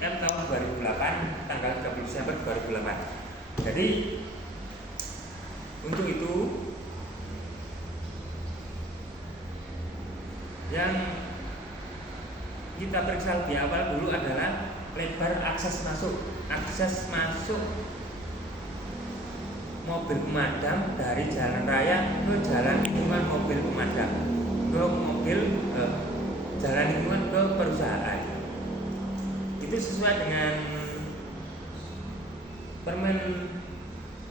M tahun 2008 tanggal 30 Desember 2008. Jadi untuk itu yang kita periksa lebih awal dulu adalah lebar akses masuk mobil pemadam dari jalan raya ke jalan lingkungan mobil pemadam ke jalan lingkungan ke perusahaan. Itu sesuai dengan Permen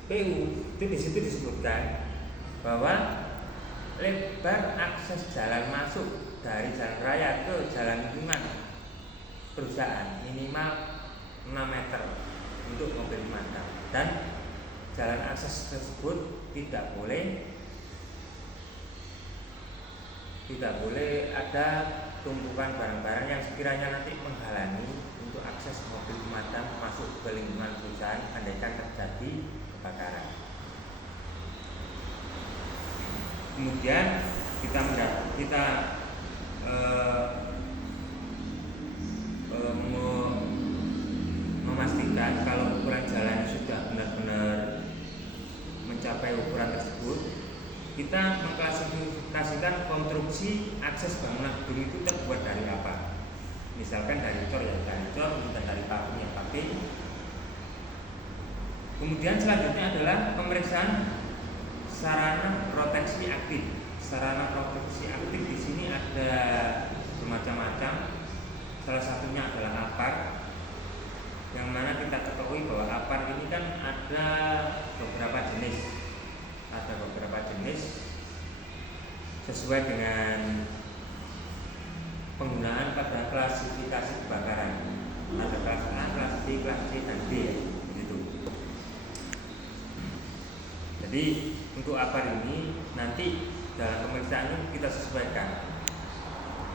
PU. Itu di situ disebutkan bahwa lebar akses jalan masuk dari jalan raya ke jalan lingkungan perusahaan minimal 6 meter untuk mobil pemadam, dan jalan akses tersebut tidak boleh ada tumpukan barang-barang yang sekiranya nanti menghalangi untuk akses mobil pemadam masuk ke lingkungan perusahaan andaikan terjadi kebakaran. Kemudian kita memastikan kalau ukuran jalan sudah benar-benar mencapai ukuran tersebut, kita mengklasifikasikan konstruksi akses bangunan gedung itu terbuat dari apa. Misalkan dari cor, kemudian dari paku yang pakai. Kemudian selanjutnya adalah pemeriksaan sarana proteksi aktif. Sarana proteksi aktif di sini ada bermacam-macam. Salah satunya adalah APAR, yang mana kita ketahui bahwa APAR ini kan ada beberapa jenis sesuai dengan penggunaan pada klasifikasi kebakaran. Ada kelas A, kelas B, kelas C, dan D, begitu. Jadi untuk APAR ini nanti dalam pemeriksaan ini kita sesuaikan.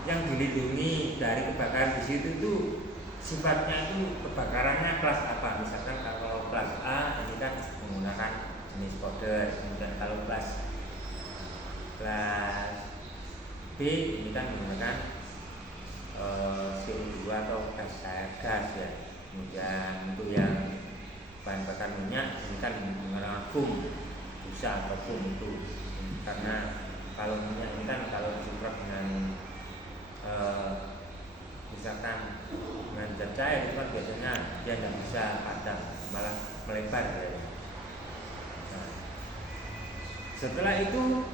Yang dilindungi dari kebakaran di situ itu sifatnya itu kebakarannya kelas apa. Misalkan kalau kelas A ini kan menggunakan jenis powder, kemudian kalau kelas B ini kan menggunakan CO2 atau gas ya. Kemudian untuk yang bahan bakar minyak ini kan menggunakan foam, busa atau foam itu. Karena kalau minyak ini kan kalau disemprot dengan misalkan dengan zat cair itu kan biasanya dia tidak bisa padam, malah melebar ya. Nah, setelah itu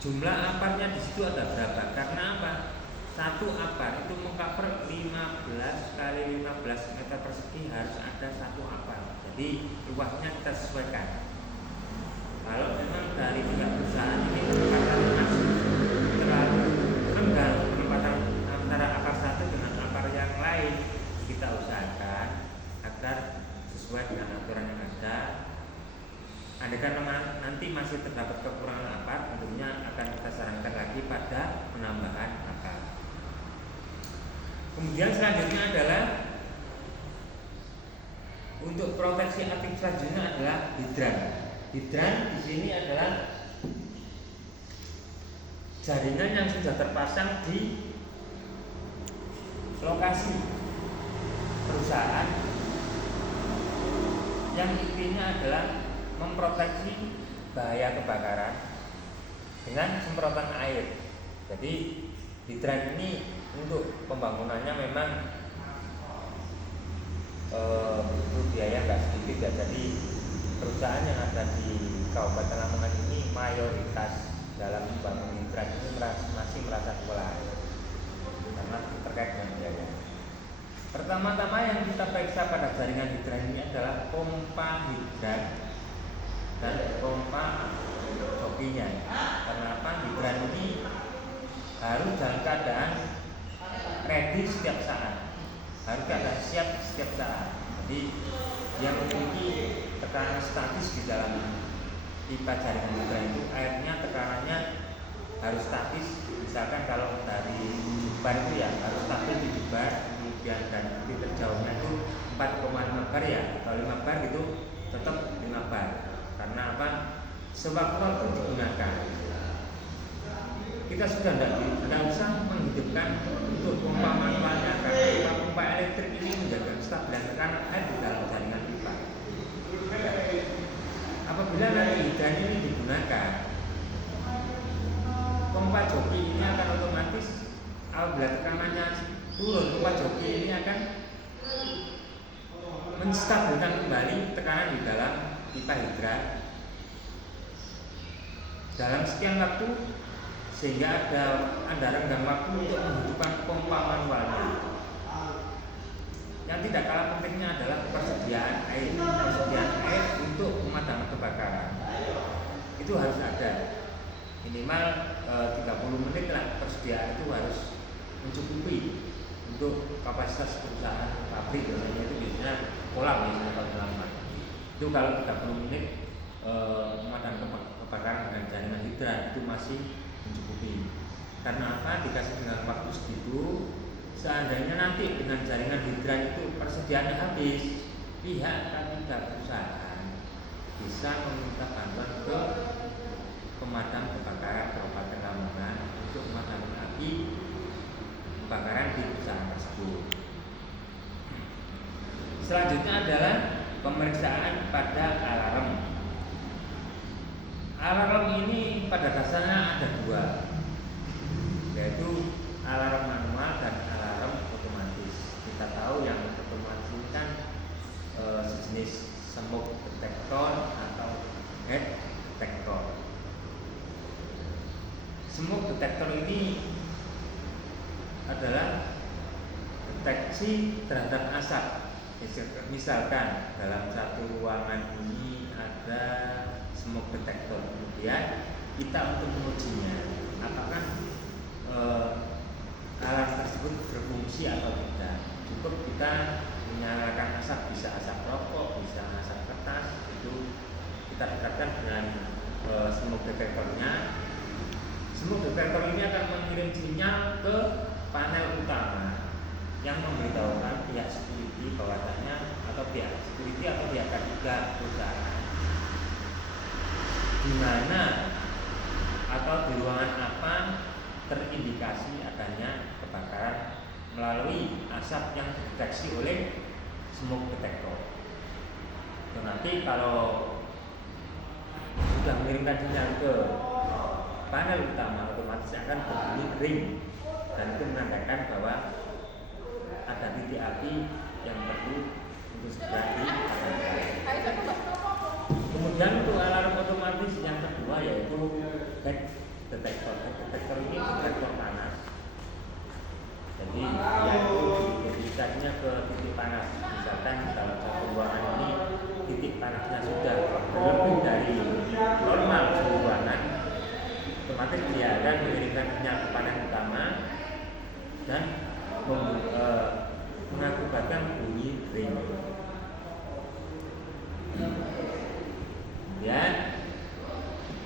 jumlah aparnya di situ ada berapa? Karena apa? Satu apar itu mengcover 15 kali 15 meter persegi, harus ada satu apar. Jadi luasnya kita sesuaikan. Kalau memang dari pihak perusahaan ini penempatan masih terlalu renggang, penempatan antara apar satu dengan apar yang lain, kita usahakan agar sesuai dengan aturan yang ada. Andaikan nanti masih terdapat kekurangan apar, tentunya akan kita sarankan lagi pada penambahan apar. Kemudian selanjutnya adalah untuk proteksi aktif selanjutnya adalah hidran. Hidran di sini adalah jaringan yang sudah terpasang di lokasi perusahaan yang intinya adalah memproteksi bahaya kebakaran dengan semprotan air. Jadi hidran ini untuk pembangunannya memang butuh biaya nggak sedikit ya. Jadi perusahaan yang ada di Kabupaten Lamongan ini mayoritas dalam membangun hidran ini masih merasa kewalahan karena terkait dengan biaya. Pertama-tama yang kita periksa pada jaringan hidran ini adalah pompa hidran dan pompa jokinya. Kenapa? Hidran ini harus dalam keadaan ready setiap saat, harus keadaan siap setiap saat. Jadi yang memiliki tekanan statis di dalam pipa jaringan hidran itu, airnya tekanannya harus statis. Misalkan kalau dari bar itu ya harus stabil di bar, kemudian dan titik terjauhnya itu 4,5 bar ya, kalau 5 bar itu tetap 5 bar. Karena apa? Sewaktu-waktu digunakan. Kita sudah tidak usah menghidupkan untuk pompa manualnya, karena apabila tekanannya turun, luka joki ini akan menstabilkan kembali tekanan di dalam pipa hidran dalam sekian waktu, sehingga ada renggang waktu untuk menghidupkan pompa manualnya. Yang tidak kalah pentingnya adalah persediaan air untuk pemadam kebakaran. Itu harus ada minimal 30 menit lah, persediaan itu harus mencukupi untuk kapasitas perusahaan pabrik. Biasanya kolam kalau lama itu kalau 30 menit pemadam kebakaran dengan jaringan hidran itu masih mencukupi. Karena apa? Dikasih dengan waktu segitu, seandainya nanti dengan jaringan hidran itu persediaannya habis, pihak ketiga perusahaan bisa meminta bantuan ke pemadam kebakaran Kabupaten Lamongan untuk memadamkan api kebakaran di perusahaan tersebut. Selanjutnya adalah pemeriksaan pada alarm. Alarm ini pada dasarnya ada dua, yaitu alarm manual dan alarm otomatis. Kita tahu yang otomatis ini kan sejenis smoke detector atau head detector. Smoke detector ini adalah deteksi terhadap asap. Misalkan dalam satu ruangan ini ada smoke detector, kemudian kita untuk mengujinya apakah alat tersebut berfungsi atau tidak, cukup kita menyalakan asap, bisa asap rokok, bisa asap kertas, itu kita dekatkan dengan smoke detectornya. Smoke detector ini akan mengirim sinyal ke panel utama yang memberitahukan pihak security bahwasanya atau pihak security atau pihak ketiga perusahaan di mana atau di ruangan apa terindikasi adanya kebakaran melalui asap yang dideteksi oleh smoke detector. Nanti kalau sudah mengirimkan sinyal ke panel utama, otomatis akan berbunyi ring dan itu menandakan bahwa ada titik api yang perlu untuk segera dipadamkan. Kemudian untuk alarm otomatis yang kedua yaitu head detector. Head detector ini detektor panas. Jadi yaitu indikasinya ke titik panas. Misalkan dalam satu ruangan ini titik panasnya sudah lebih dari normal suhu ruangan, otomatis dia akan mengirimkan sinyal ke panel utama dan mengakibatkan bunyi ring. Kemudian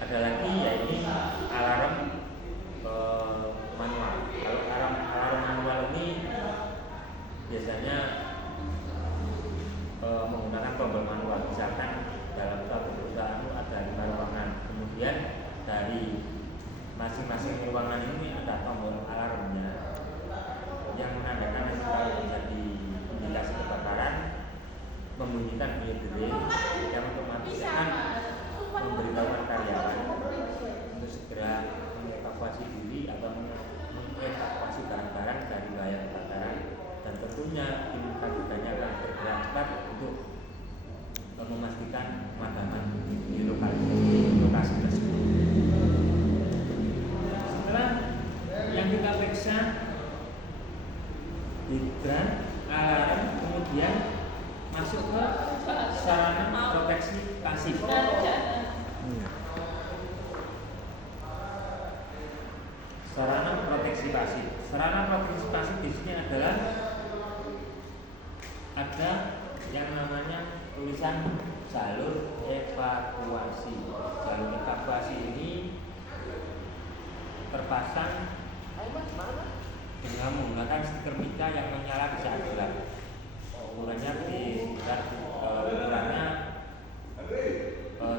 ada lagi yaitu alarm manual. Kalau alarm manual ini biasanya menggunakan tombol manual. Misalkan dalam satu perusahaan itu ada 5 ruangan, kemudian dari masing-masing ruangan ini ada tombol alarmnya yang menandakan kalau terjadi indikasi kebakaran membunyikan bunyi dering yang otomatis akan memberitahukan karyawan untuk segera mengevakuasi diri atau mengevakuasi barang-barang dari wilayah kebakaran, dan tentunya tim KPK-nya akan bergerak cepat untuk memastikan pemadaman di lokasi tersebut. Setelah yang kita periksa hidran, alarm, kemudian masuk ke sarana proteksi pasif. Sarana proteksi pasif. Sarana proteksi pasif di sini adalah ada yang namanya tulisan jalur evakuasi. Jalur evakuasi ini terpasang dengan menggunakan stiker mica yang menyala di saat gelap. Ukurannya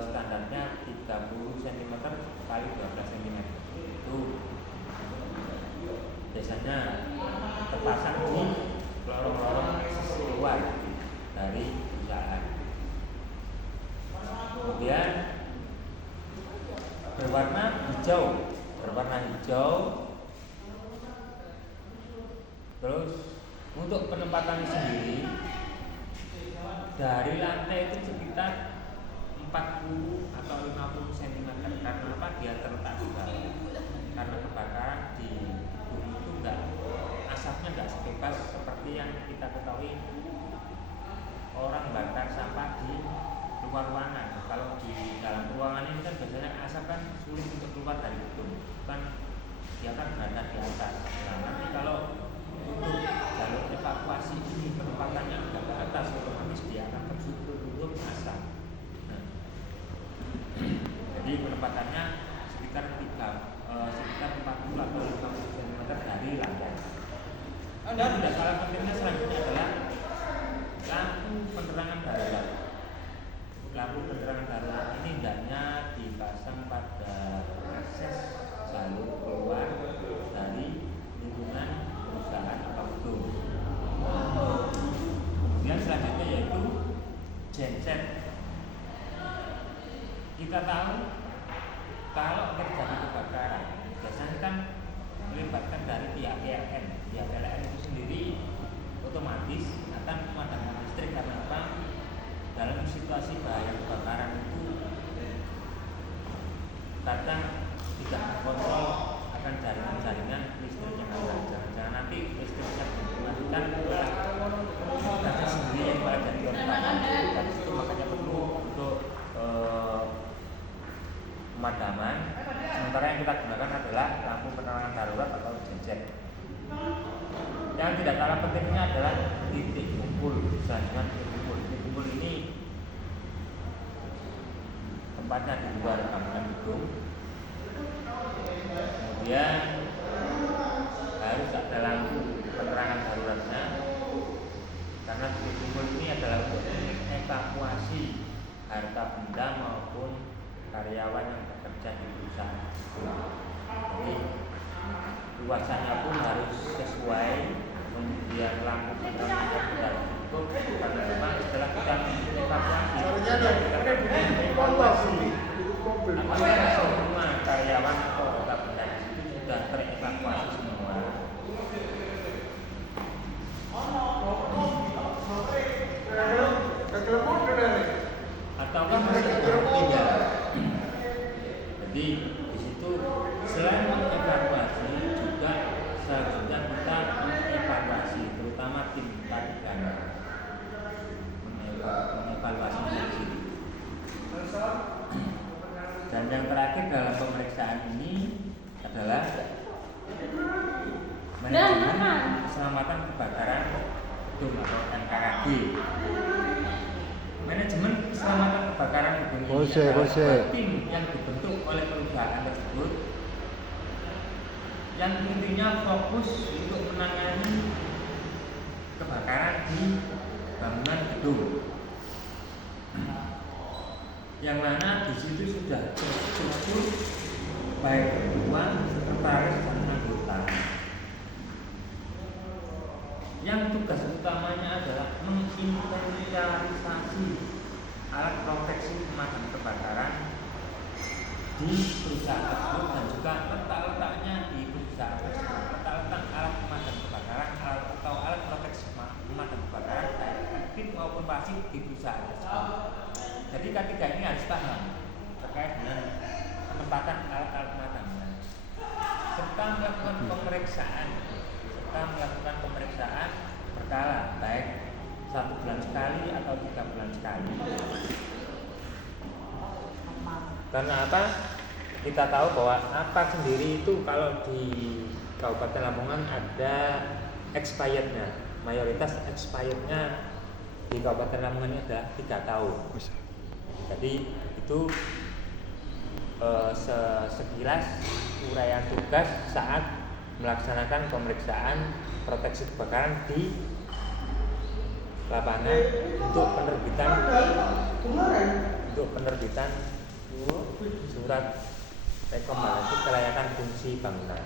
standarnya 30 cm kali 12 cm. Itu biasanya terpasang di lorong-lorong sisi luar dari perusahaan. Kemudian berwarna hijau Terus untuk penempatannya sendiri dari lantai itu sekitar 40 atau 50 cm. Karena apa? Dia terletak di bawah. Karena kebakaran di gedung itu asapnya enggak sebebas seperti yang kita ketahui orang bakar sampah di luar ruangan. Kalau di dalam ruangan ini kan biasanya asap kan sulit untuk keluar dari gedung, kan dia kan berada di atas. Nah, nanti kalau untuk jalur evakuasi ini penempatannya agak ke atas, otomatis dia akan tersulut asap. Nah, jadi penempatannya sekitar 40 atau 50 cm dari lantai. Dan tidak kalah pentingnya selanjutnya adalah lampu penerangan darurat. Lampu penerangan darurat ini hendaknya dipasang pada akses jalur keluar dari lingkungan perusahaan atau gedung. Kemudian selanjutnya yaitu genset. Kita tahu kalau terjadi kebakaran biasanya kan melibatkan dari pihak PLN. Pihak PLN itu sendiri otomatis akan memadamkan listrik. Karena apa? Dalam situasi bahaya kebakaran itu kadang tidak kontrol akan jaringan listrik yang ada. Jangan-jangan nanti listriknya dimatikan adalah kita sendiri yang malah jadi korban. Dan itu makanya perlu untuk pemadaman. Sementara yang kita gunakan adalah lampu penerangan darurat atau genset. Yang tidak kalah pentingnya adalah titik kumpul. Jaringan titik kumpul ini tempatnya di luar bangunan gedung. Kemudian harus ada lampu penerangan daruratnya, karena titik kumpul ini adalah untuk evakuasi harta benda maupun karyawan yang bekerja di perusahaan. Jadi luasannya pun harus sesuai, kemudian lampu penerangan harus cukup, karena memang setelah kita evakuasi apakah semua karyawan atau harta benda di situ sudah terevakuasi semua. Ataukah masih tidak? Jadi di situ selain mengevakuasi juga selanjutnya kita mengevaluasi, terutama tim Tadikana mengevaluasi dari sini. Dan yang terakhir dalam pemeriksaan ini adalah manajemen keselamatan kebakaran gedung atau MKKG. Manajemen keselamatan kebakaran gedung ini adalah tim yang dibentuk oleh perusahaan tersebut yang intinya fokus untuk menangani kebakaran di bangunan gedung, yang mana di situ sudah terstruktur baik ketua, sekretaris dan anggota. Yang tugas utamanya adalah menginventarisasi alat proteksi pemadam kebakaran di perusahaan tersebut dan juga letak-letaknya di perusahaan tersebut. Letak-letak alat pemadam kebakaran atau alat proteksi pemadam kebakaran baik aktif maupun pasif di perusahaan tersebut. Jadi ketiga ini harus paham terkait dengan penempatan alat-alat pemadamnya, serta melakukan pemeriksaan berkala, baik 1 bulan sekali atau 3 bulan sekali. Karena apa? Kita tahu bahwa apa sendiri itu kalau di Kabupaten Lamongan ada expirednya. Mayoritas expirednya di Kabupaten Lamongan ini adalah 3 tahun. Jadi itu sekilas uraian tugas saat melaksanakan pemeriksaan proteksi kebakaran di lapangan untuk penerbitan surat rekomendasi kelayakan fungsi bangunan.